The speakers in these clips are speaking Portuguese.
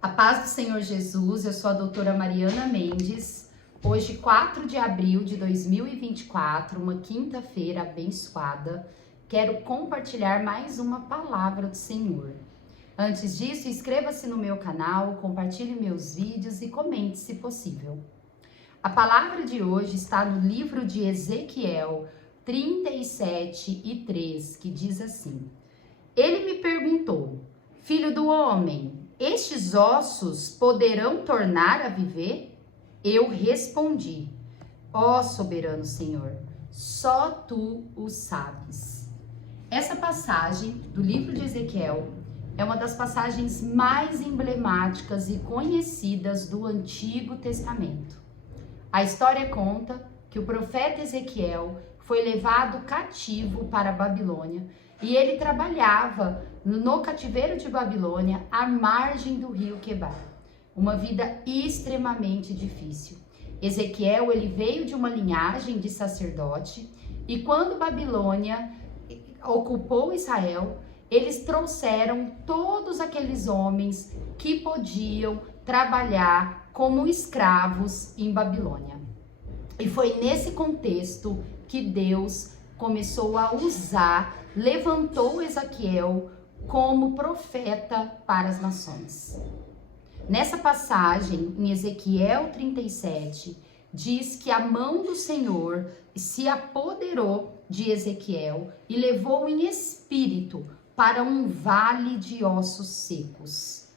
A paz do Senhor Jesus, eu sou a doutora Mariana Mendes. Hoje, 4 de abril de 2024, uma quinta-feira abençoada, quero compartilhar mais uma palavra do Senhor. Antes disso, inscreva-se no meu canal, compartilhe meus vídeos e comente se possível. A palavra de hoje está no livro de Ezequiel 37:3, que diz assim: Ele me perguntou, filho do homem, estes ossos poderão tornar a viver? Eu respondi, ó soberano Senhor, só tu o sabes. Essa passagem do livro de Ezequiel é uma das passagens mais emblemáticas e conhecidas do Antigo Testamento. A história conta que o profeta Ezequiel foi levado cativo para a Babilônia e ele trabalhava no cativeiro de Babilônia à margem do rio Quebar. Uma vida extremamente difícil. Ezequiel, ele veio de uma linhagem de sacerdote e quando Babilônia ocupou Israel, eles trouxeram todos aqueles homens que podiam trabalhar como escravos em Babilônia. E foi nesse contexto que Deus começou a usar, levantou Ezequiel como profeta para as nações. Nessa passagem, em Ezequiel 37, diz que a mão do Senhor se apoderou de Ezequiel e levou em espírito para um vale de ossos secos.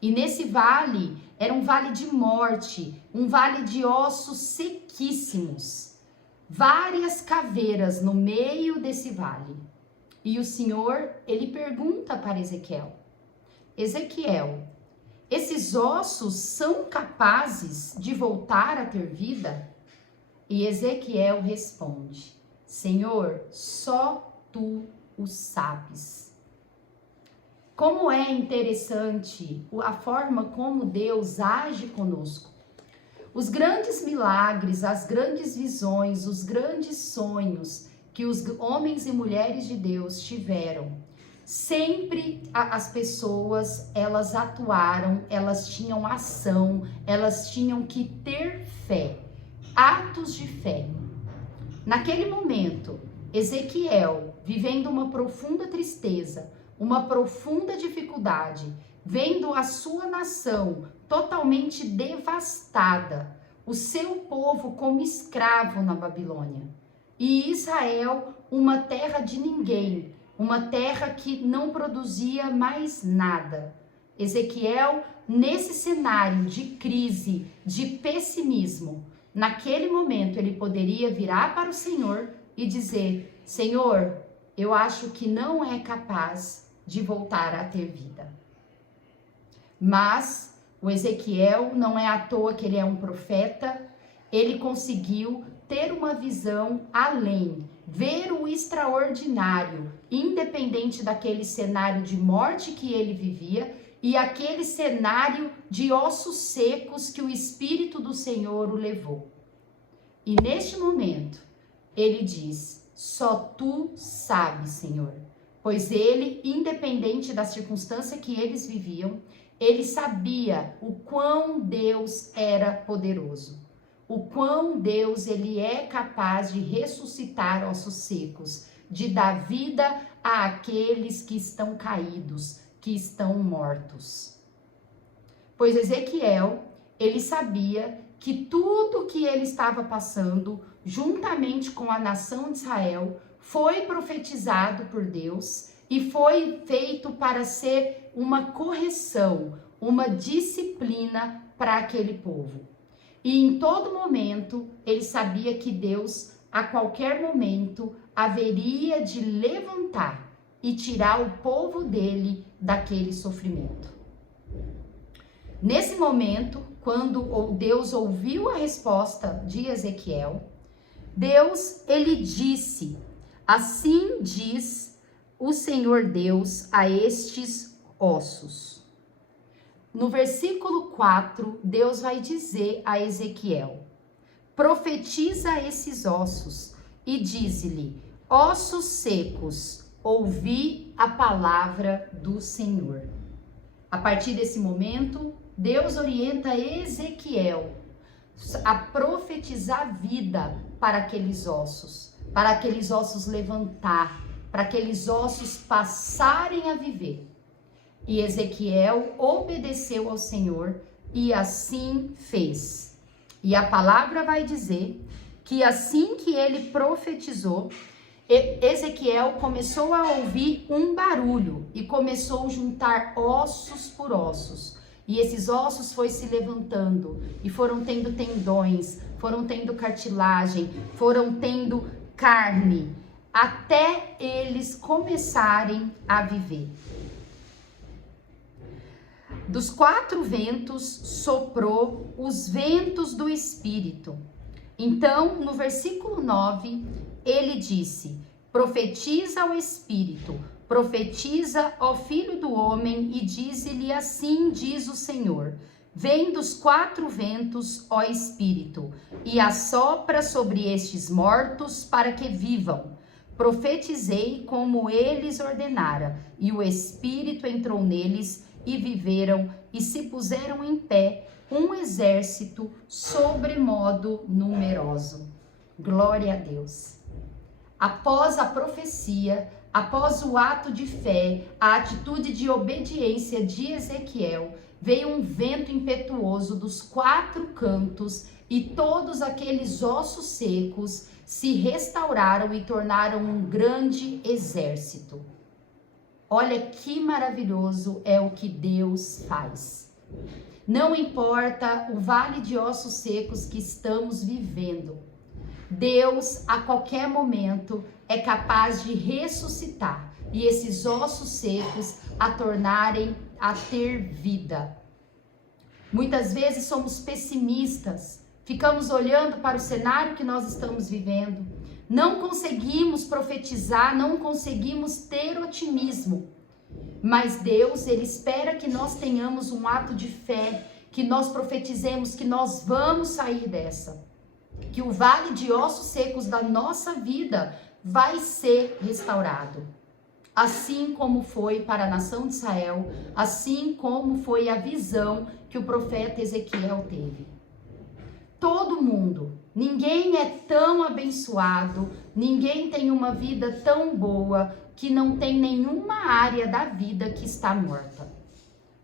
E nesse vale, era um vale de morte, um vale de ossos sequíssimos. Várias caveiras no meio desse vale. E o Senhor, ele pergunta para Ezequiel, Ezequiel, esses ossos são capazes de voltar a ter vida? E Ezequiel responde, Senhor, só tu o sabes. Como é interessante a forma como Deus age conosco. Os grandes milagres, as grandes visões, os grandes sonhos que os homens e mulheres de Deus tiveram, sempre as pessoas, elas atuaram, elas tinham ação, elas tinham que ter fé, atos de fé. Naquele momento, Ezequiel, vivendo uma profunda tristeza, uma profunda dificuldade, vendo a sua nação totalmente devastada, o seu povo como escravo na Babilônia, e Israel uma terra de ninguém, uma terra que não produzia mais nada. Ezequiel, nesse cenário de crise, de pessimismo, naquele momento ele poderia virar para o Senhor e dizer, Senhor, eu acho que não é capaz de voltar a ter vida. Mas o Ezequiel, não é à toa que ele é um profeta, ele conseguiu ter uma visão além, ver o extraordinário, independente daquele cenário de morte que ele vivia e aquele cenário de ossos secos que o Espírito do Senhor o levou. E neste momento, ele diz, só tu sabes, Senhor. Pois ele, independente da circunstância que eles viviam, ele sabia o quão Deus era poderoso, o quão Deus ele é capaz de ressuscitar ossos secos, de dar vida àqueles que estão caídos, que estão mortos. Pois Ezequiel, ele sabia que tudo que ele estava passando, juntamente com a nação de Israel, foi profetizado por Deus e foi feito para ser uma correção, uma disciplina para aquele povo. E em todo momento, ele sabia que Deus, a qualquer momento, haveria de levantar e tirar o povo dele daquele sofrimento. Nesse momento, quando Deus ouviu a resposta de Ezequiel, Deus, ele disse, assim diz o Senhor Deus a estes ossos. No versículo 4, Deus vai dizer a Ezequiel, profetiza esses ossos e dize-lhe, ossos secos, ouvi a palavra do Senhor. A partir desse momento, Deus orienta Ezequiel a profetizar vida para aqueles ossos levantar, para aqueles ossos passarem a viver. E Ezequiel obedeceu ao Senhor e assim fez. E a palavra vai dizer que assim que ele profetizou, Ezequiel começou a ouvir um barulho e começou a juntar ossos por ossos. E esses ossos foi se levantando e foram tendo tendões, foram tendo cartilagem, foram tendo carne, até eles começarem a viver. Dos 4 ventos soprou os ventos do Espírito. Então, no versículo 9, ele disse: profetiza ao Espírito, profetiza ao Filho do Homem e dize-lhe assim diz o Senhor: vem dos 4 ventos, ó Espírito, e assopra sobre estes mortos para que vivam. Profetizei como eles ordenara, e o Espírito entrou neles, e viveram, e se puseram em pé, um exército sobremodo numeroso. Glória a Deus. Após a profecia, após o ato de fé, a atitude de obediência de Ezequiel, veio um vento impetuoso dos 4 cantos e todos aqueles ossos secos se restauraram e tornaram um grande exército. Olha que maravilhoso é o que Deus faz. Não importa o vale de ossos secos que estamos vivendo, Deus, a qualquer momento, é capaz de ressuscitar e esses ossos secos a tornarem a ter vida. Muitas vezes somos pessimistas, ficamos olhando para o cenário que nós estamos vivendo, não conseguimos profetizar, não conseguimos ter otimismo. Mas Deus, Ele espera que nós tenhamos um ato de fé, que nós profetizemos que nós vamos sair dessa. Que o vale de ossos secos da nossa vida vai ser restaurado. Assim como foi para a nação de Israel, assim como foi a visão que o profeta Ezequiel teve. Todo mundo, ninguém é tão abençoado, ninguém tem uma vida tão boa que não tem nenhuma área da vida que está morta.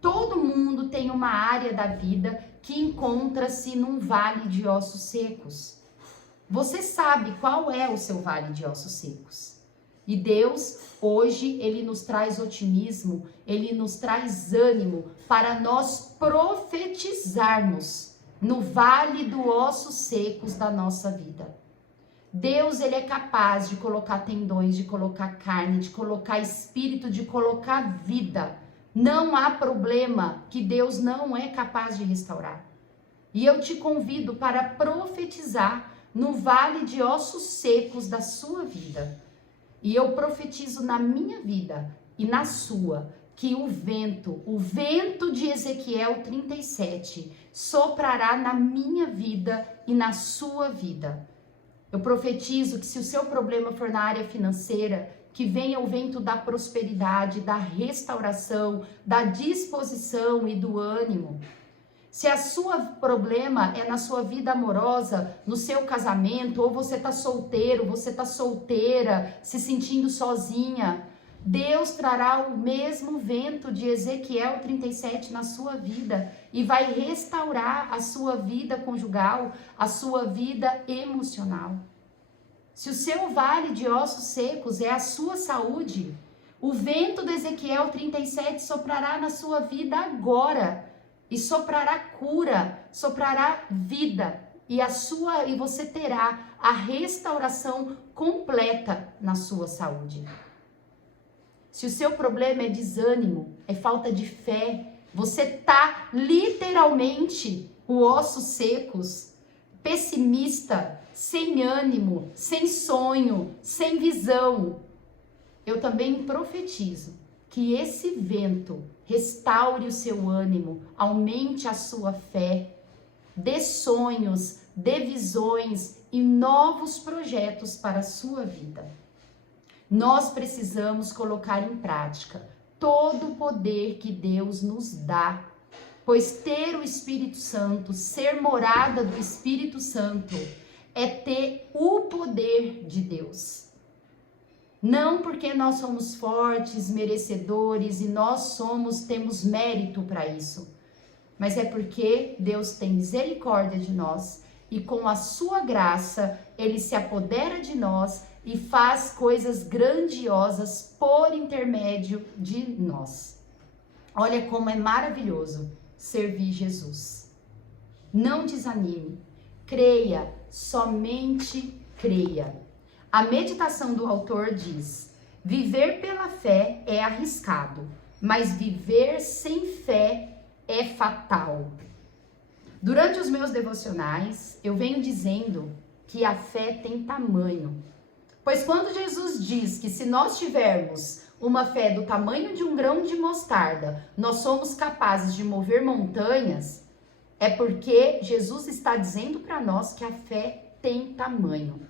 Todo mundo tem uma área da vida que encontra-se num vale de ossos secos. Você sabe qual é o seu vale de ossos secos. E Deus, hoje, Ele nos traz otimismo, Ele nos traz ânimo para nós profetizarmos no vale dos ossos secos da nossa vida. Deus, Ele é capaz de colocar tendões, de colocar carne, de colocar espírito, de colocar vida. Não há problema que Deus não é capaz de restaurar. E eu te convido para profetizar no vale de ossos secos da sua vida. E eu profetizo na minha vida e na sua, que o vento de Ezequiel 37, soprará na minha vida e na sua vida. Eu profetizo que se o seu problema for na área financeira, que venha o vento da prosperidade, da restauração, da disposição e do ânimo. Se o seu problema é na sua vida amorosa, no seu casamento, ou você está solteiro, você está solteira, se sentindo sozinha, Deus trará o mesmo vento de Ezequiel 37 na sua vida e vai restaurar a sua vida conjugal, a sua vida emocional. Se o seu vale de ossos secos é a sua saúde, o vento de Ezequiel 37 soprará na sua vida agora e soprará cura, soprará vida e você terá a restauração completa na sua saúde. Se o seu problema é desânimo, é falta de fé, você tá literalmente com ossos secos, pessimista, sem ânimo, sem sonho, sem visão. Eu também profetizo que esse vento restaure o seu ânimo, aumente a sua fé, dê sonhos, dê visões e novos projetos para a sua vida. Nós precisamos colocar em prática todo o poder que Deus nos dá. Pois ter o Espírito Santo, ser morada do Espírito Santo, é ter o poder de Deus. Não porque nós somos fortes, merecedores e temos mérito para isso, mas é porque Deus tem misericórdia de nós e com a sua graça ele se apodera de nós e faz coisas grandiosas por intermédio de nós. Olha como é maravilhoso servir Jesus. Não desanime, creia, somente creia. A meditação do autor diz: viver pela fé é arriscado, mas viver sem fé é fatal. Durante os meus devocionais, eu venho dizendo que a fé tem tamanho. Pois quando Jesus diz que se nós tivermos uma fé do tamanho de um grão de mostarda, nós somos capazes de mover montanhas, é porque Jesus está dizendo para nós que a fé tem tamanho.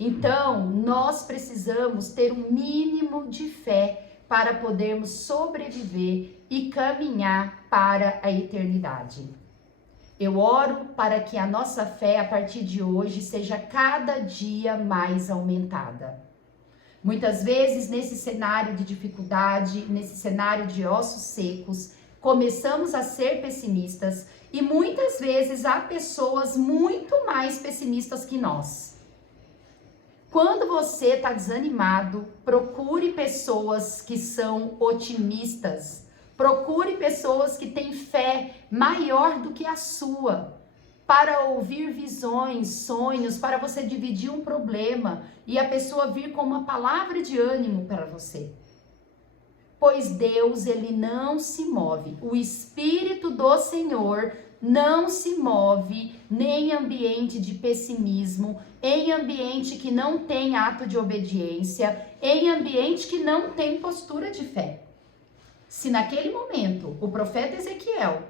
Então, nós precisamos ter um mínimo de fé para podermos sobreviver e caminhar para a eternidade. Eu oro para que a nossa fé, a partir de hoje, seja cada dia mais aumentada. Muitas vezes, nesse cenário de dificuldade, nesse cenário de ossos secos, começamos a ser pessimistas e muitas vezes há pessoas muito mais pessimistas que nós. Quando você está desanimado, procure pessoas que são otimistas. Procure pessoas que têm fé maior do que a sua, para ouvir visões, sonhos, para você dividir um problema e a pessoa vir com uma palavra de ânimo para você. Pois Deus, ele não se move. O Espírito do Senhor não se move nem em ambiente de pessimismo, em ambiente que não tem ato de obediência, em ambiente que não tem postura de fé. Se naquele momento o profeta Ezequiel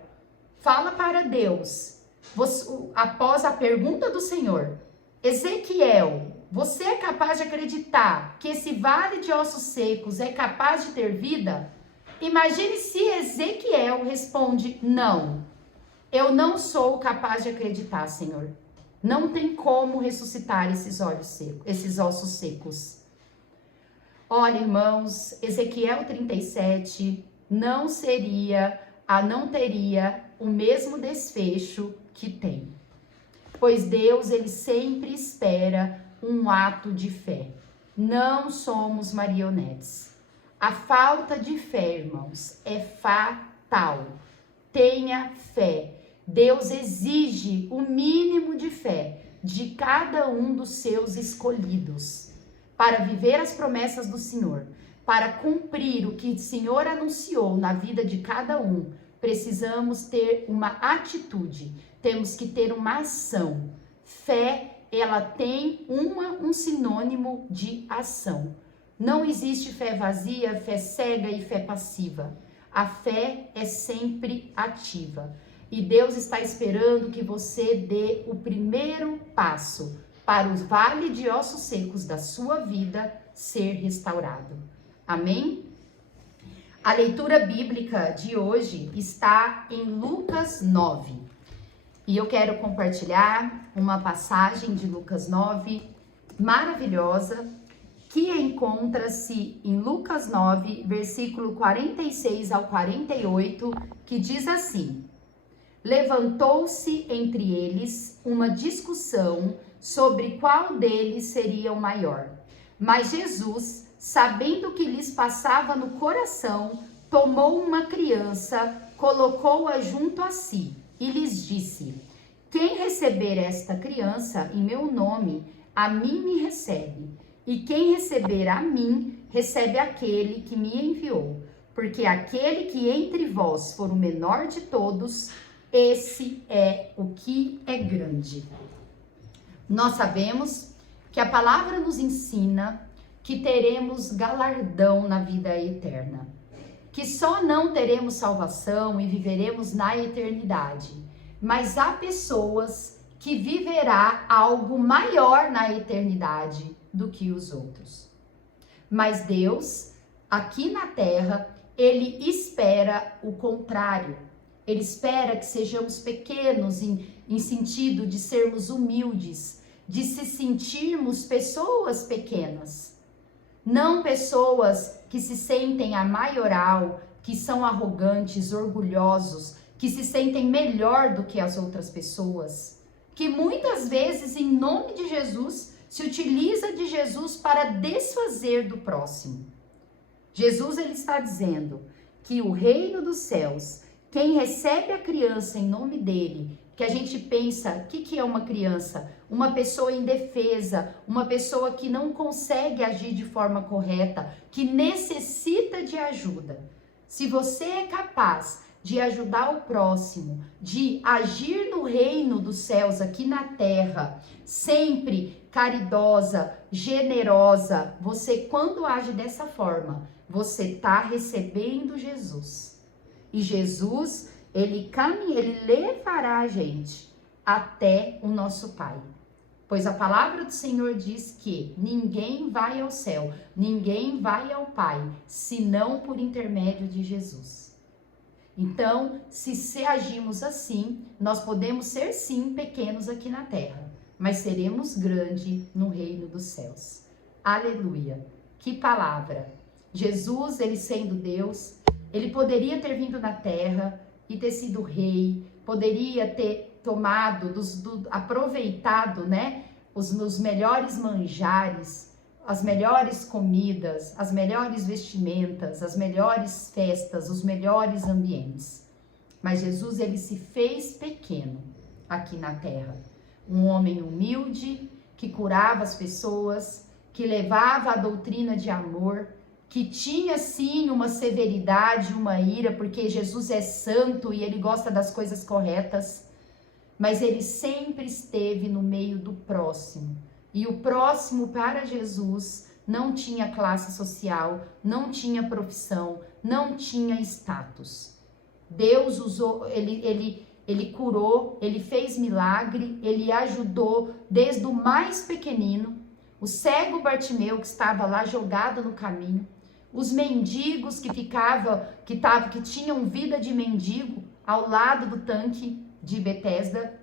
fala para Deus, após a pergunta do Senhor, Ezequiel, você é capaz de acreditar que esse vale de ossos secos é capaz de ter vida? Imagine se Ezequiel responde, não, eu não sou capaz de acreditar, Senhor. Não tem como ressuscitar esses ossos secos. Olha, irmãos, Ezequiel 37 não teria o mesmo desfecho que tem. Pois Deus, ele sempre espera um ato de fé. Não somos marionetes. A falta de fé, irmãos, é fatal. Tenha fé. Deus exige o mínimo de fé de cada um dos seus escolhidos para viver as promessas do Senhor, para cumprir o que o Senhor anunciou na vida de cada um. Precisamos ter uma atitude, temos que ter uma ação. Fé, ela tem um sinônimo de ação. Não existe fé vazia, fé cega e fé passiva. A fé é sempre ativa. E Deus está esperando que você dê o primeiro passo para o vale de ossos secos da sua vida ser restaurado. Amém? A leitura bíblica de hoje está em Lucas 9. E eu quero compartilhar uma passagem de Lucas 9 maravilhosa, que encontra-se em Lucas 9, versículo 46 ao 48, que diz assim: levantou-se entre eles uma discussão sobre qual deles seria o maior. Mas Jesus, sabendo o que lhes passava no coração, tomou uma criança, colocou-a junto a si e lhes disse: quem receber esta criança em meu nome, a mim me recebe. E quem receber a mim, recebe aquele que me enviou. Porque aquele que entre vós for o menor de todos, esse é o que é grande. Nós sabemos que a palavra nos ensina que teremos galardão na vida eterna, que só não teremos salvação e viveremos na eternidade, mas há pessoas que viverá algo maior na eternidade do que os outros. Mas Deus, aqui na terra, ele espera o contrário. Ele espera que sejamos pequenos em sentido de sermos humildes, de se sentirmos pessoas pequenas. Não pessoas que se sentem a maioral, que são arrogantes, orgulhosos, que se sentem melhor do que as outras pessoas, que muitas vezes, em nome de Jesus, se utiliza de Jesus para desfazer do próximo. Jesus, ele está dizendo que o reino dos céus, quem recebe a criança em nome dele, que a gente pensa, o que é uma criança? Uma pessoa indefesa, uma pessoa que não consegue agir de forma correta, que necessita de ajuda. Se você é capaz de ajudar o próximo, de agir no reino dos céus aqui na terra, sempre caridosa, generosa, você quando age dessa forma, você está recebendo Jesus. E Jesus, ele levará a gente até o nosso Pai. Pois a palavra do Senhor diz que ninguém vai ao céu, ninguém vai ao Pai, senão por intermédio de Jesus. Então, se agimos assim, nós podemos ser sim pequenos aqui na terra, mas seremos grandes no reino dos céus. Aleluia! Que palavra! Jesus, ele sendo Deus, ele poderia ter vindo na terra e ter sido rei, poderia ter tomado, aproveitado, né, os melhores manjares, as melhores comidas, as melhores vestimentas, as melhores festas, os melhores ambientes. Mas Jesus, ele se fez pequeno aqui na terra. Um homem humilde, que curava as pessoas, que levava a doutrina de amor, que tinha sim uma severidade, uma ira, porque Jesus é santo e ele gosta das coisas corretas, mas ele sempre esteve no meio do próximo. E o próximo para Jesus não tinha classe social, não tinha profissão, não tinha status. Deus usou, ele curou, ele fez milagre, ele ajudou desde o mais pequenino, o cego Bartimeu que estava lá jogado no caminho, os mendigos que tinham vida de mendigo ao lado do tanque de Betesda,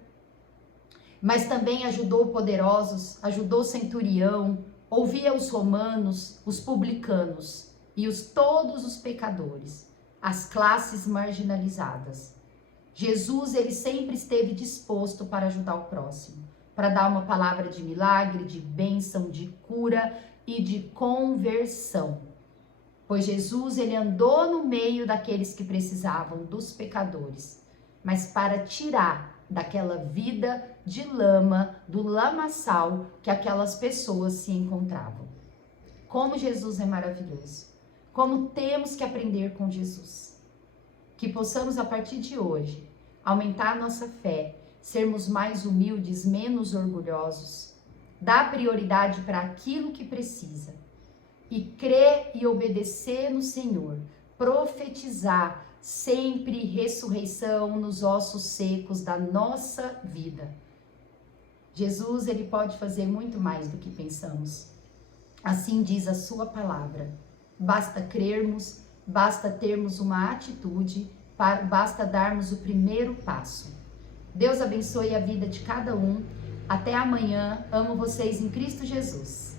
mas também ajudou poderosos, ajudou centurião, ouvia os romanos, os publicanos e todos os pecadores, as classes marginalizadas. Jesus, ele sempre esteve disposto para ajudar o próximo, para dar uma palavra de milagre, de bênção, de cura e de conversão. Pois Jesus, ele andou no meio daqueles que precisavam, dos pecadores, mas para tirar daquela vida de lama, do lamaçal que aquelas pessoas se encontravam. Como Jesus é maravilhoso. Como temos que aprender com Jesus. Que possamos, a partir de hoje, aumentar a nossa fé, sermos mais humildes, menos orgulhosos, dar prioridade para aquilo que precisa e crer e obedecer no Senhor, profetizar sempre ressurreição nos ossos secos da nossa vida. Jesus, ele pode fazer muito mais do que pensamos. Assim diz a sua palavra. Basta crermos, basta termos uma atitude, basta darmos o primeiro passo. Deus abençoe a vida de cada um. Até amanhã. Amo vocês em Cristo Jesus.